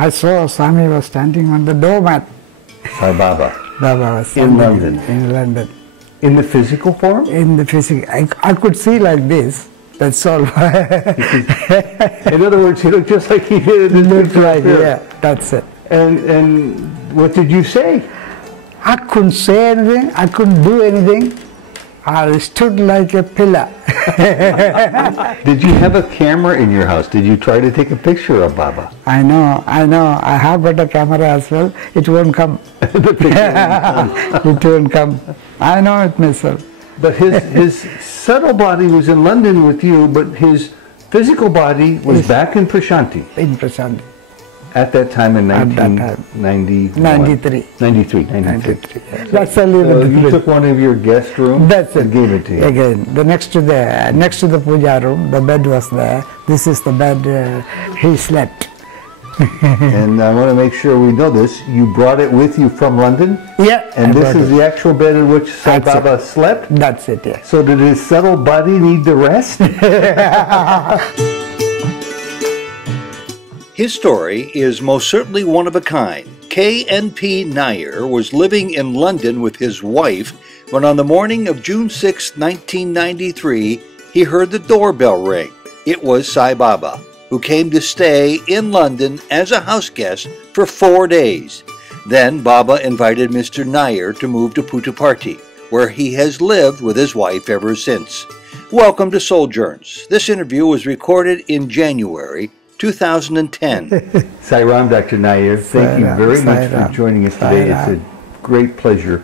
I saw Swami was standing on the doormat. Sai Baba. Baba was In standing London. In London. In the physical form? In the physical. I could see like this. That's all. In other words, he looked just like he did in the Looked like, yeah, that's it. And what did you say? I couldn't say anything. I couldn't do anything. I stood like a pillar. Did you have a camera in your house? Did you try to take a picture of Baba? I know. I have got a camera as well. It won't come. The picture won't come. It won't come. I know it myself. But his subtle body was in London with you, but his physical body was back in Prashanti. In Prashanti. At that time in 1993. 93. 93. That's a little bit. You took one of your guest rooms and gave it to you. Again, next to the puja room, the bed was there. This is the bed he slept. And I want to make sure we know this. You brought it with you from London? Yeah. And this is the actual bed in which Sai Baba slept? That's it, yeah. So did his subtle body need the rest? His story is most certainly one of a kind. K.N.P. Nayar was living in London with his wife when on the morning of June 6, 1993, he heard the doorbell ring. It was Sai Baba, who came to stay in London as a house guest for 4 days. Then Baba invited Mr. Nayar to move to Puttaparthi, where he has lived with his wife ever since. Welcome to Souljourns. This interview was recorded in January 2010. Sai Ram, Dr. Nayar, thank you very much for joining us today. It's a great pleasure.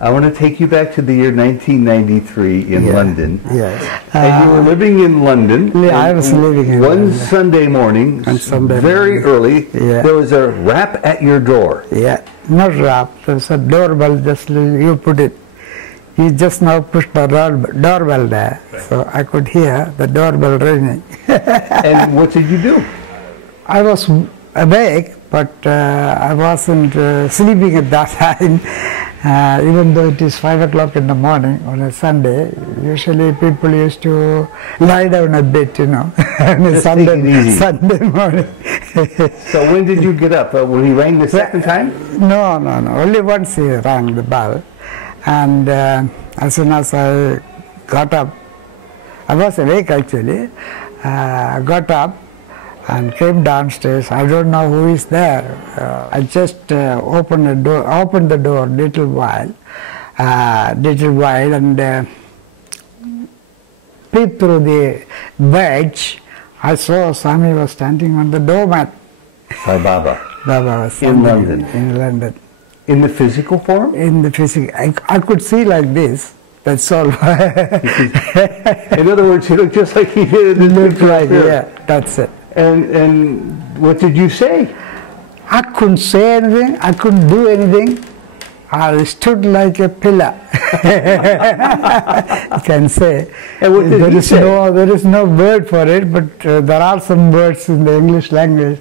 I want to take you back to the year 1993 in London. Yes. And you were living in London. Yeah, I was living in London. One Sunday morning, very early, there was a rap at your door. Yeah, not rap. There was a doorbell, just you put it. You just now pushed the doorbell there, so I could hear the doorbell ringing. And what did you do? I was awake, but I wasn't sleeping at that time. Even though it is 5 o'clock in the morning on a Sunday, usually people used to lie down a bit, you know, on a Sunday morning. So when did you get up? When he rang the second time? No. Only once he rang the bell. And as soon as I got up, I was awake actually, got up and came downstairs. I don't know who is there. I just opened the door little while and peeped through the wedge. I saw Swami was standing on the doormat. Sai Baba. Baba was in London. In London. In the physical form? In the physical. I could see like this. That's all. In other words, he looked just like he did in the Looked like, yeah, that's it. And what did you say? I couldn't say anything. I couldn't do anything. I stood like a pillar. You can say. And what did he say? There is no word for it, but there are some words in the English language.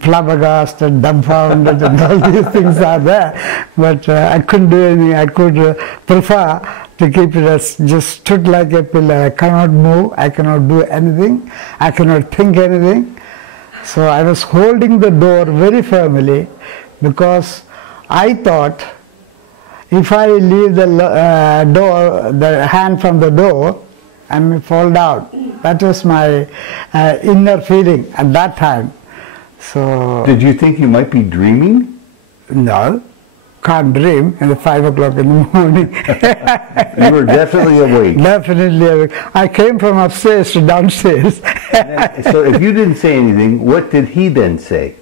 Flabbergasted, dumbfounded, and all these things are there. But I couldn't do anything. I could prefer to keep it as just stood like a pillar. I cannot move. I cannot do anything. I cannot think anything. So I was holding the door very firmly because I thought if I leave the the hand from the door, I may fall down. That was my inner feeling at that time. So did you think you might be dreaming? No, can't dream at 5 o'clock in the morning. You were definitely awake. Definitely awake. I came from upstairs to downstairs. So if you didn't say anything, what did he then say?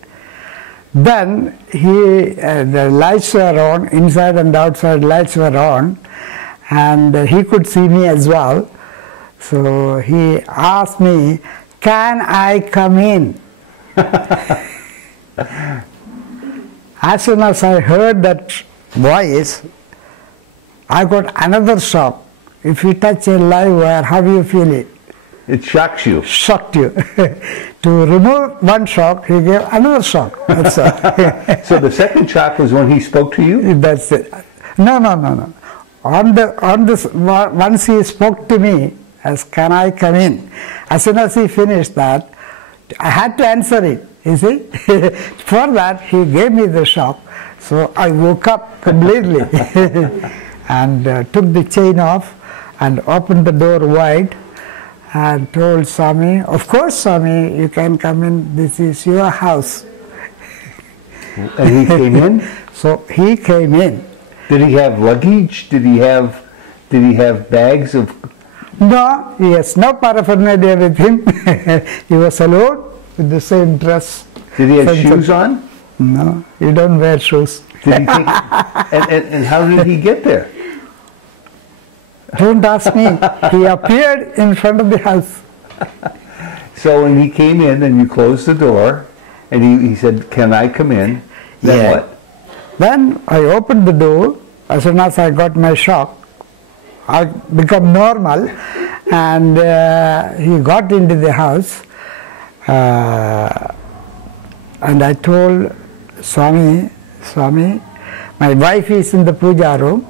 Then the lights were on, inside and outside lights were on, and he could see me as well. So he asked me, "Can I come in?" As soon as I heard that voice, I got another shock. If you touch a live wire, how do you feel it? It shocks you. Shocked you. To remove one shock, he gave another shock. That's all. So the second shock was when he spoke to you? That's it. No. Once he spoke to me, as "Can I come in?" As soon as he finished that, I had to answer it. you see. For that, he gave me the shock. So I woke up completely and took the chain off and opened the door wide and told Swami, of course, Swami, you can come in, this is your house. And he came in? So he came in. Did he have luggage? Did he have bags of... No, he has no paraphernalia with him. He was alone with the same dress. Did he have shoes on? No, he don't wear shoes. Did he take, and how did he get there? Don't ask me. He appeared in front of the house. So when he came in and you closed the door and he said, can I come in? Then Yeah. what? Then I opened the door. As soon as I got my shock, I become normal, and he got into the house, and I told Swami, my wife is in the puja room.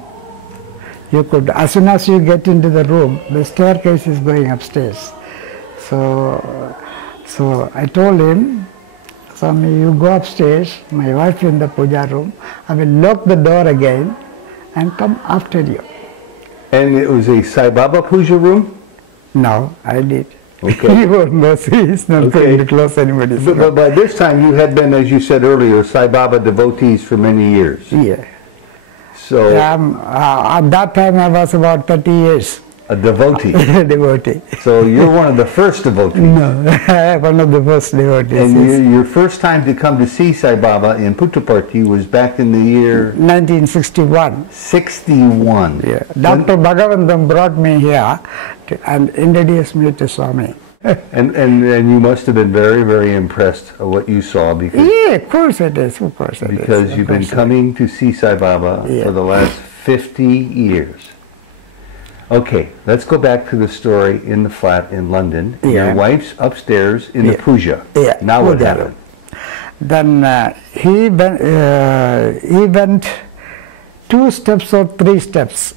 You could, as soon as you get into the room, the staircase is going upstairs. So I told him, Swami, you go upstairs, my wife in the puja room, I will lock the door again and come after you. And it was a Sai Baba puja room? No, I did. Okay. He won't go, see, he's not going to close anybody's door. But by this time you had been, as you said earlier, Sai Baba devotees for many years. Yeah. So At that time I was about 30 years. a devotee. Devotee. So you're one of the first devotees. No, one of the first devotees. And yes. your first time to come to see Sai Baba in Puttaparthi was back in the year 1961. 61. Yeah. Dr. Bhagavandam brought me here and introduced me to Swami. And you must have been very, very impressed at what you saw because, Yeah, of course it is, of course it is. because you've been coming to see Sai Baba for the last 50 years. Okay, let's go back to the story in the flat in London. Yeah. Your wife's upstairs in the puja. Yeah. Now what Puja. happened? Then he went 2 steps or 3 steps.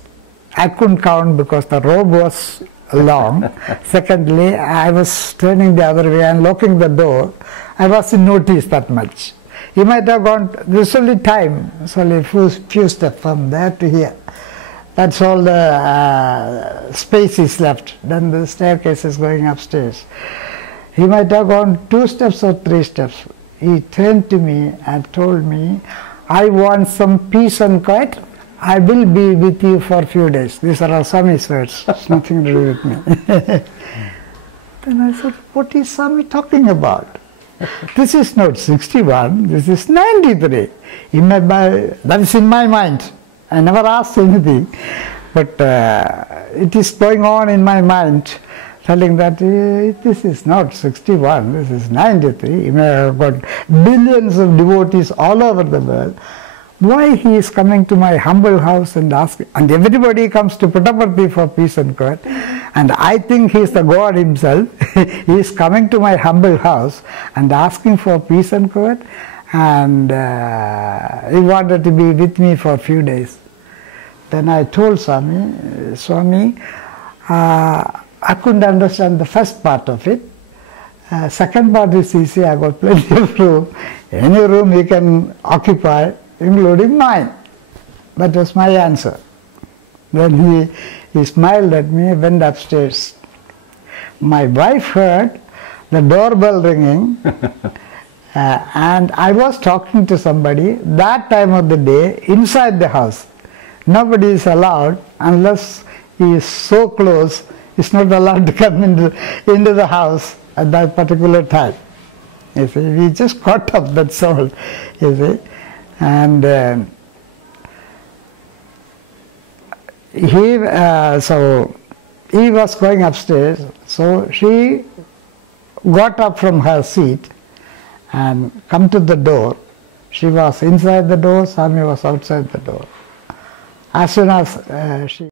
I couldn't count because the robe was long. Secondly, I was turning the other way and locking the door. I wasn't noticed that much. He might have gone, there's only time, it's only a few steps from there to here. That's all the space is left. Then the staircase is going upstairs. He might have gone 2 steps or 3 steps. He turned to me and told me, I want some peace and quiet. I will be with you for a few days. These are all Swami's words. It's nothing to do with me. Then I said, what is Swami talking about? This is not 61, this is 93. That is in my mind. I never asked anything, but it is going on in my mind, telling that this is not 61, this is 93. You may have got billions of devotees all over the world. Why he is coming to my humble house and asking, and everybody comes to Puttaparthi for peace and quiet, and I think he is the God himself. He is coming to my humble house and asking for peace and quiet, and he wanted to be with me for a few days. Then I told Swami, I couldn't understand the first part of it. Second part is easy, I got plenty of room. Any room you can occupy, including mine. That was my answer. Then he smiled at me, went upstairs. My wife heard the doorbell ringing and I was talking to somebody that time of the day inside the house. Nobody is allowed unless he is so close, he's not allowed to come into the house at that particular time. You see, we just caught up, that's all, you see. And so he was going upstairs, so she got up from her seat and come to the door. She was inside the door, Swami was outside the door. As soon as she